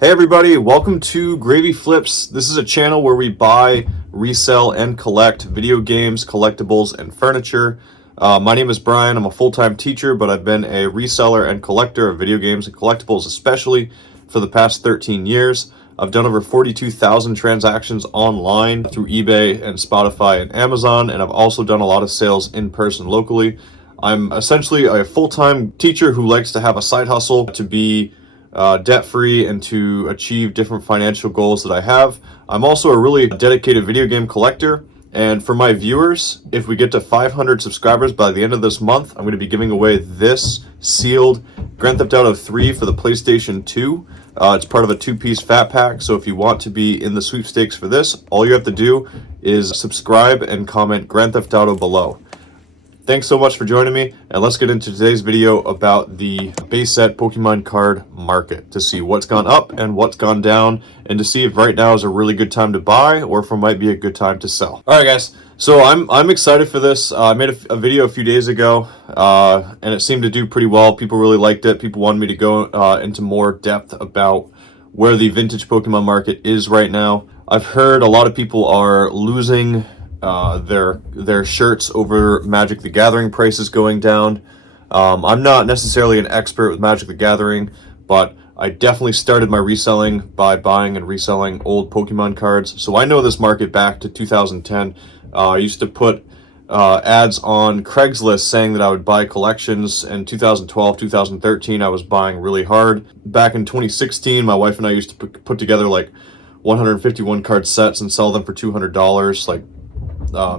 Hey everybody, welcome to Gravy Flips. This is a channel where we buy, resell, and collect video games, collectibles, and furniture. My name is Brian. I'm a full-time teacher, but I've been a reseller and collector of video games and collectibles, especially for the past 13 years. I've done over 42,000 transactions online through eBay and Spotify and Amazon, and I've also done a lot of sales in person locally. I'm essentially a full-time teacher who likes to have a side hustle to be debt-free and to achieve different financial goals that I have. I'm also a really dedicated video game collector, and for my viewers, if we get to 500 subscribers by the end of this month, I'm going to be giving away this sealed Grand Theft Auto 3 for the PlayStation 2. It's part of a two-piece fat pack, so if you want to be in the sweepstakes for this, all you have to do is subscribe and comment Grand Theft Auto below. Thanks so much for joining me, and let's get into today's video about the base set Pokemon card market to see what's gone up and what's gone down, and to see if right now is a really good time to buy or if it might be a good time to sell. All right, guys. So I'm excited for this. I made a video a few days ago, and it seemed to do pretty well. People really liked it. People wanted me to go into more depth about where the vintage Pokemon market is right now. I've heard a lot of people are losing their shirts over Magic the Gathering prices going down. I'm not necessarily an expert with Magic the Gathering, but I definitely started my reselling by buying and reselling old Pokemon cards. So I know this market back to 2010. I used to put ads on Craigslist saying that I would buy collections. In 2012, 2013, I was buying really hard. Back in 2016, my wife and I used to put together like 151 card sets and sell them for $200, like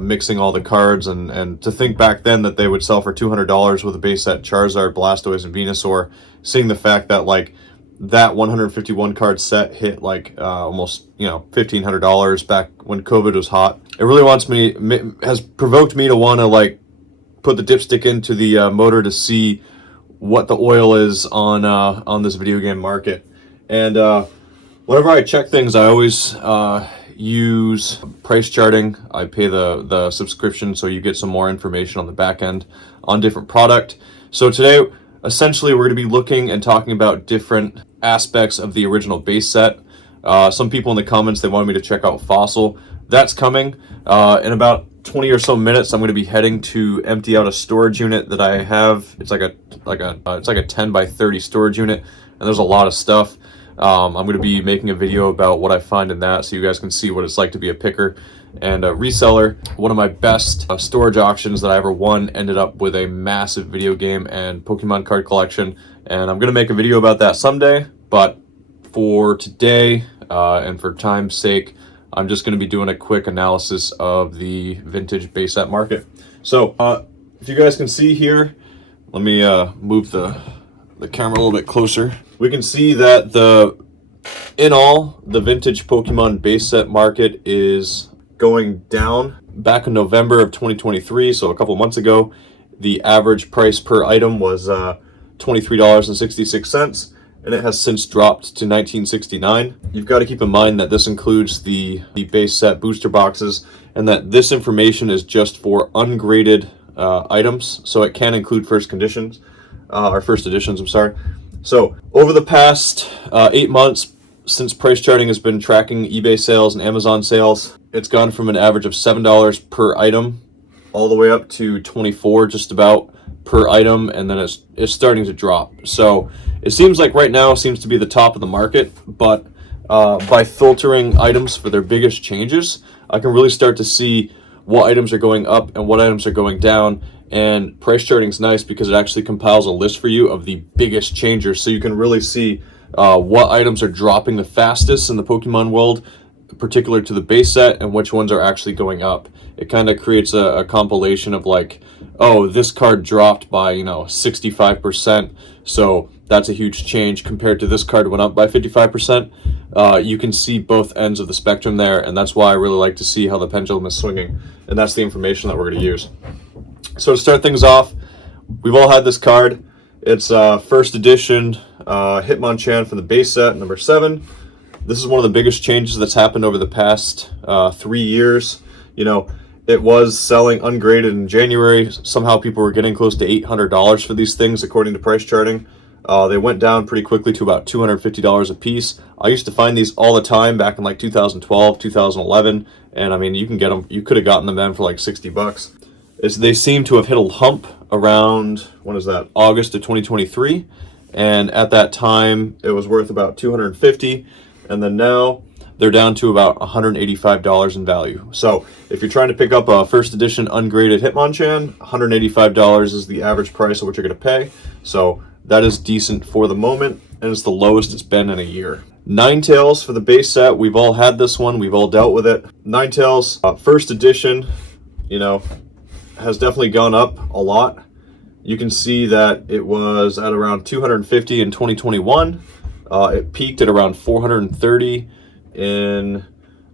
mixing all the cards, and to think back then that they would sell for $200 with a base set Charizard, Blastoise, and Venusaur, seeing the fact that like that 151 card set hit like almost $1,500 back when COVID was hot. It really has provoked me to want to like put the dipstick into the motor to see what the oil is on this video game market. And whenever I check things, I always use price charting. I pay the subscription, so you get some more information on the back end on different product. So today, essentially, we're going to be looking and talking about different aspects of the original base set. Some people in the comments, they wanted me to check out Fossil. That's coming in about 20 or so minutes. I'm going to be heading to empty out a storage unit that I have. It's like a 10 by 30 storage unit, and there's a lot of stuff. I'm going to be making a video about what I find in that, so you guys can see what it's like to be a picker and a reseller. One of my best storage auctions that I ever won ended up with a massive video game and Pokemon card collection, and I'm going to make a video about that someday, but for today and for time's sake, I'm just going to be doing a quick analysis of the vintage base set market. So if you guys can see here, let me move the camera a little bit closer. We can see that in all, the vintage Pokemon base set market is going down. Back in November of 2023, so a couple months ago, the average price per item was $23.66, and it has since dropped to $19.69. You've got to keep in mind that this includes the base set booster boxes, and that this information is just for ungraded items, so it can include first editions, I'm sorry. So over the past 8 months, since price charting has been tracking eBay sales and Amazon sales, it's gone from an average of $7 per item all the way up to $24 just about per item, and then it's starting to drop. So it seems like right now seems to be the top of the market, but by filtering items for their biggest changes, I can really start to see what items are going up and what items are going down. And price charting is nice because it actually compiles a list for you of the biggest changers, so you can really see what items are dropping the fastest in the Pokemon world, particular to the base set, and which ones are actually going up. It kind of creates a compilation of like, oh, this card dropped by 65%, so that's a huge change compared to this card went up by 55%. You can see both ends of the spectrum there, and that's why I really like to see how the pendulum is swinging, and that's the information that we're going to use. So to start things off, we've all had this card. It's first edition Hitmonchan for the base set, number 7. This is one of the biggest changes that's happened over the past 3 years. It was selling ungraded in January. Somehow people were getting close to $800 for these things according to price charting. They went down pretty quickly to about $250 a piece. I used to find these all the time back in like 2012, 2011, and I mean, you can get them. You could have gotten them then for like $60. They seem to have hit a hump around, when is that, August of 2023, and at that time it was worth about $250, and then now they're down to about $185 in value. So if you're trying to pick up a first edition ungraded Hitmonchan, $185 is the average price of what you're going to pay. So that is decent for the moment, and it's the lowest it's been in a year. Ninetales for the base set. We've all had this one. We've all dealt with it. Ninetales, first edition, has definitely gone up a lot. You can see that it was at around 250 in 2021. It peaked at around 430 in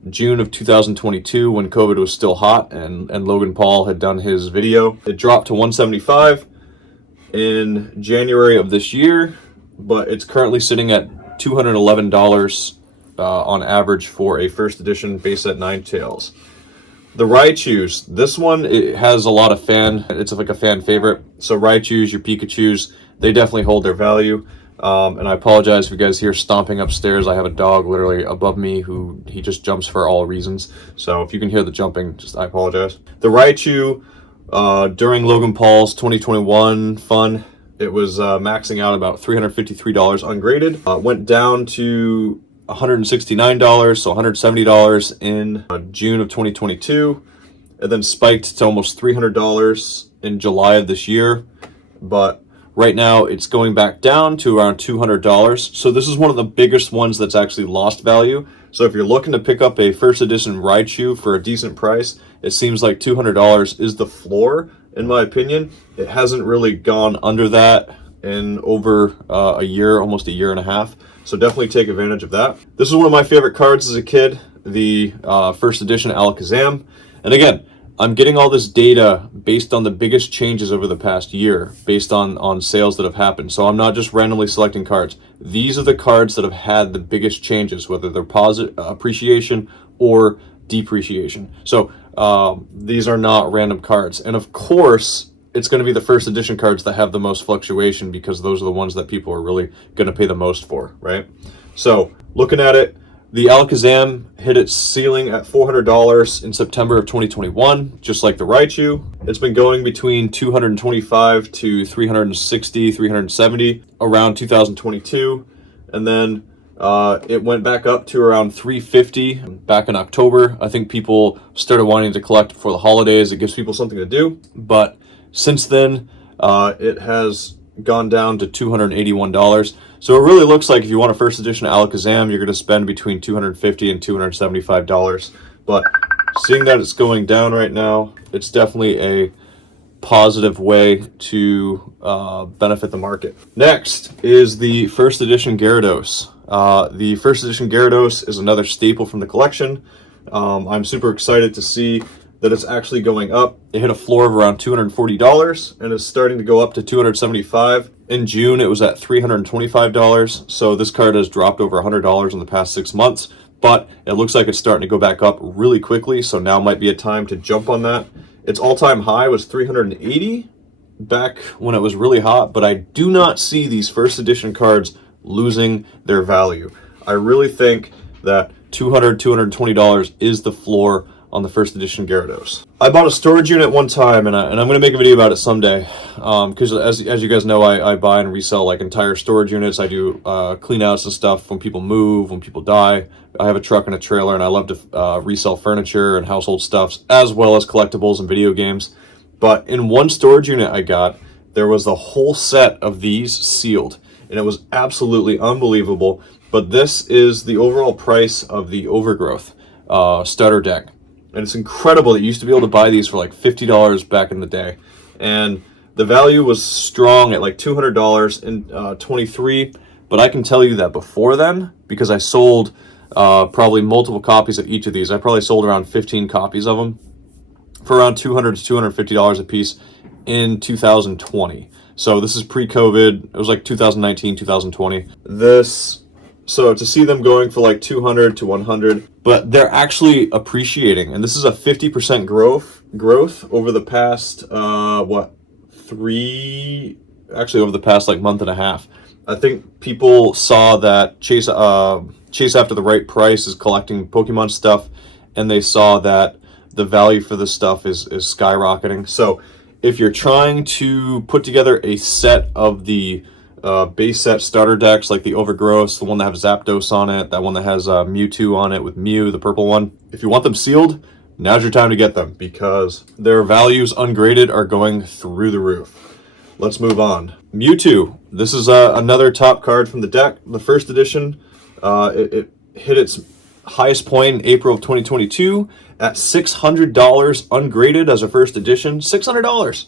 June of 2022 when COVID was still hot and Logan Paul had done his video. It dropped to 175 in January of this year, but it's currently sitting at $211 on average for a first edition base set Ninetales. The Raichus, this one, it has a lot of it's like a fan favorite. So Raichus, your Pikachus, they definitely hold their value. And I apologize if you guys hear stomping upstairs. I have a dog literally above me he just jumps for all reasons. So if you can hear the jumping, I apologize. The Raichu, during Logan Paul's 2021 fun, it was maxing out about $353 ungraded. Went down to $169, so $170 in June of 2022, and then spiked to almost $300 in July of this year. But right now it's going back down to around $200. So this is one of the biggest ones that's actually lost value. So if you're looking to pick up a first edition Raichu for a decent price, it seems like $200 is the floor, in my opinion. It hasn't really gone under that in over a year, almost a year and a half. So definitely take advantage of that. This is one of my favorite cards as a kid, the first edition Alakazam. And again, I'm getting all this data based on the biggest changes over the past year, based on sales that have happened. So I'm not just randomly selecting cards. These are the cards that have had the biggest changes, whether they're positive appreciation or depreciation. So these are not random cards. And of course, it's going to be the first edition cards that have the most fluctuation, because those are the ones that people are really going to pay the most for, right? So looking at it, the Alakazam hit its ceiling at $400 in September of 2021, just like the Raichu. It's been going between $225 to $360, $370 around 2022, and then it went back up to around $350 back in October. I think people started wanting to collect for the holidays. It gives people something to do, but since then, it has gone down to $281. So it really looks like if you want a first edition Alakazam, you're going to spend between $250 and $275. But seeing that it's going down right now, it's definitely a positive way to benefit the market. Next is the first edition Gyarados. The first edition Gyarados is another staple from the collection. I'm super excited to see that it's actually going up. It hit a floor of around $240 and is starting to go up to $275. In June, it was at $325. So this card has dropped over $100 in the past 6 months, but it looks like it's starting to go back up really quickly. So now might be a time to jump on that. Its all-time high was $380 back when it was really hot, but I do not see these first edition cards losing their value. I really think that $200, $220 is the floor on the first edition Gyarados. I bought a storage unit one time, and I'm going to make a video about it someday, because as you guys know, I buy and resell like entire storage units. I do clean outs and stuff when people move, when people die. I have a truck and a trailer, and I love to resell furniture and household stuffs, as well as collectibles and video games. But in one storage unit I got, there was a whole set of these sealed, and it was absolutely unbelievable. But this is the overall price of the Overgrowth starter deck. And it's incredible that you used to be able to buy these for like $50 back in the day. And the value was strong at like $200 in 23. But I can tell you that before then, because I sold probably multiple copies of each of these. I probably sold around 15 copies of them for around $200 to $250 a piece in 2020. So this is pre-COVID. It was like 2019, 2020. So to see them going for like 200 to 100, but they're actually appreciating, and this is a 50% growth over the past over the past like month and a half. I think people saw that Chase After the Right Price is collecting Pokemon stuff, and they saw that the value for this stuff is skyrocketing. So if you're trying to put together a set of the base set starter decks, like the Overgrowth, the one that has Zapdos on it, that one that has Mewtwo on it with Mew, the purple one, if you want them sealed, now's your time to get them, because their values ungraded are going through the roof. Let's move on. Mewtwo. This is another top card from the deck. The first edition, it hit its highest point in April of 2022 at $600 ungraded as a first edition. $600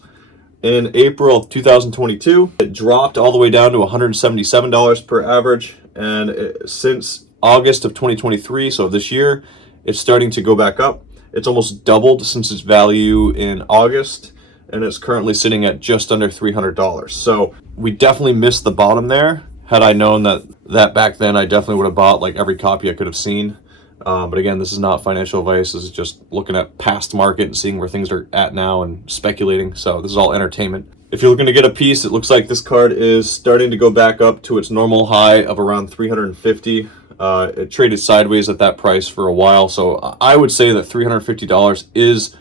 in April of 2022. It dropped all the way down to $177 per average, and since August of 2023, so this year, it's starting to go back up. It's almost doubled since its value in August, and it's currently sitting at just under $300. So we definitely missed the bottom there. Had I known that back then, I definitely would have bought like every copy I could have seen. But again, this is not financial advice. This is just looking at past market and seeing where things are at now and speculating. So this is all entertainment. If you're looking to get a piece, it looks like this card is starting to go back up to its normal high of around 350. It traded sideways at that price for a while. So I would say that $350 is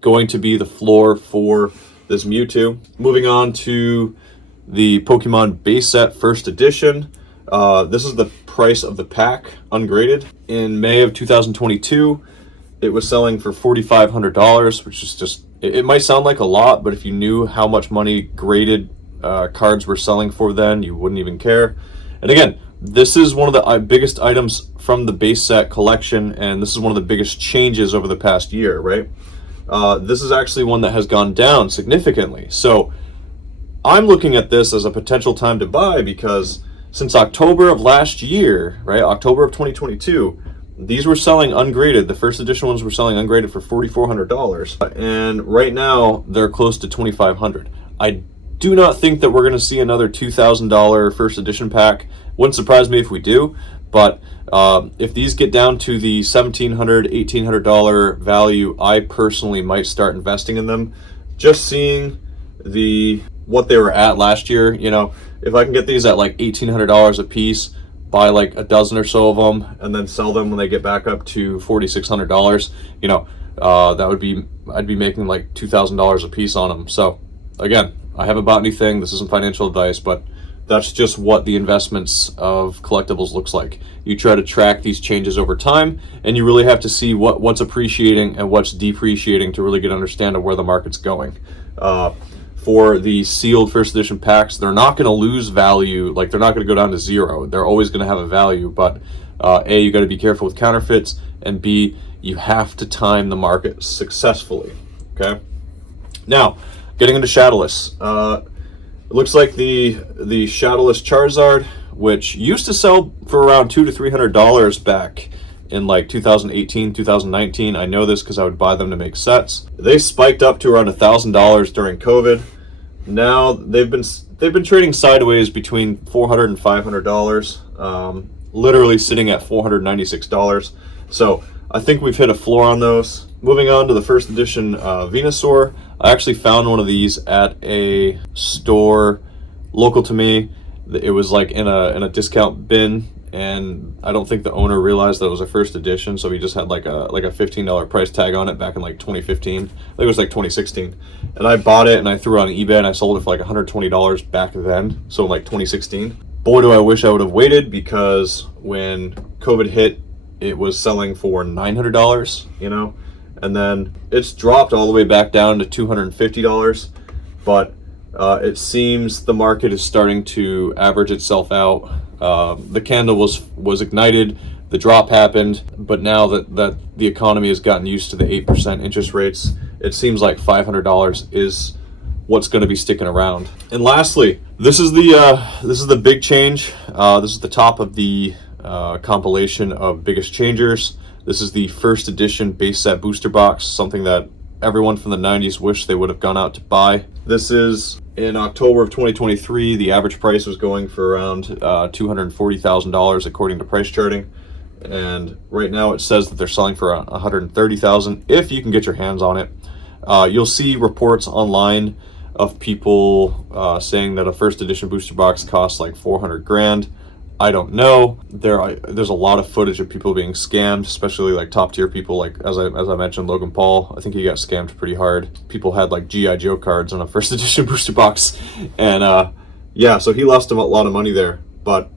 going to be the floor for this Mewtwo. Moving on to the Pokemon base set first edition. This is the price of the pack ungraded. In May of 2022, it was selling for $4,500, which is just, it might sound like a lot, but if you knew how much money graded cards were selling for then, you wouldn't even care. And again, this is one of the biggest items from the base set collection, and this is one of the biggest changes over the past year, right? This is actually one that has gone down significantly. So I'm looking at this as a potential time to buy, because since October of last year, right, October of 2022, these were selling ungraded. The first edition ones were selling ungraded for $4,400, and right now they're close to $2,500. I do not think that we're going to see another $2,000 first edition pack. Wouldn't surprise me if we do, but if these get down to the $1,700, $1,800 value, I personally might start investing in them. Just seeing what they were at last year, you know, if I can get these at like $1,800 a piece, buy like a dozen or so of them, and then sell them when they get back up to $4,600, you know, I'd be making like $2,000 a piece on them. So again, I haven't bought anything. This isn't financial advice, but that's just what the investments of collectibles looks like. You try to track these changes over time, and you really have to see what's appreciating and what's depreciating to really get an understanding of where the market's going. For the sealed first edition packs, they're not going to lose value. Like, they're not going to go down to zero. They're always going to have a value, but A, you got to be careful with counterfeits, and B, you have to time the market successfully. Okay. Now, getting into Shadowless. It looks like the Shadowless Charizard, which used to sell for around $200 to $300 back in like 2018, 2019. I know this because I would buy them to make sets. They spiked up to around $1,000 during COVID. Now they've been trading sideways between $400 and $500, literally sitting at $496. So I think we've hit a floor on those. Moving on to the first edition Venusaur. I actually found one of these at a store local to me. It was like in a discount bin, and I don't think the owner realized that it was a first edition, so he just had like a $15 price tag on it back in like 2015. I think it was like 2016. And I bought it and I threw it on eBay, and I sold it for like $120 back then, so like 2016. Boy, do I wish I would have waited, because when COVID hit, it was selling for $900, you know, and then it's dropped all the way back down to $250. But it seems the market is starting to average itself out. The candle was ignited, the drop happened, but now that the economy has gotten used to the 8% interest rates, it seems like $500 is what's going to be sticking around. And lastly, this is the big change. This is the top of the compilation of biggest changers. This is the first edition base set booster box, something that everyone from the 90s wished they would have gone out to buy. This is in October of 2023. The average price was going for around $240,000 according to price charting, and right now it says that they're selling for $130,000 if you can get your hands on it. You'll see reports online of people saying that a first edition booster box costs like 400 grand. I don't know. There's a lot of footage of people being scammed, especially like top tier people, like as I mentioned, Logan Paul. I think he got scammed pretty hard. People had like GI Joe cards on a first edition booster box, and yeah, so he lost a lot of money there. But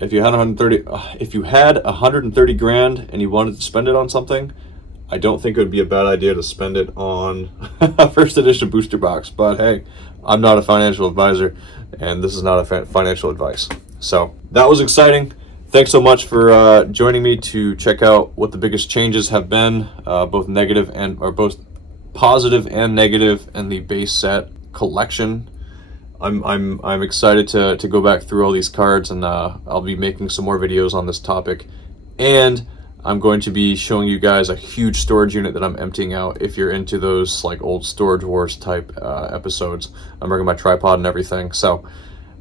if you had 130 grand and you wanted to spend it on something, I don't think it would be a bad idea to spend it on a first edition booster box. But hey, I'm not a financial advisor, and this is not a financial advice. So that was exciting. Thanks so much for joining me to check out what the biggest changes have been, both positive and negative in the base set collection. I'm excited to go back through all these cards, and I'll be making some more videos on this topic, and I'm going to be showing you guys a huge storage unit that I'm emptying out if you're into those like old Storage Wars type episodes. I'm bringing my tripod and everything. So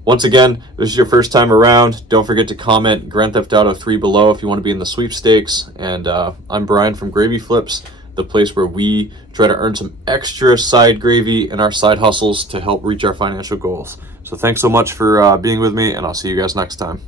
once again, if this is your first time around, don't forget to comment Grand Theft Auto 3 below if you want to be in the sweepstakes. And I'm Brian from Gravy Flips, the place where we try to earn some extra side gravy in our side hustles to help reach our financial goals. So thanks so much for being with me, and I'll see you guys next time.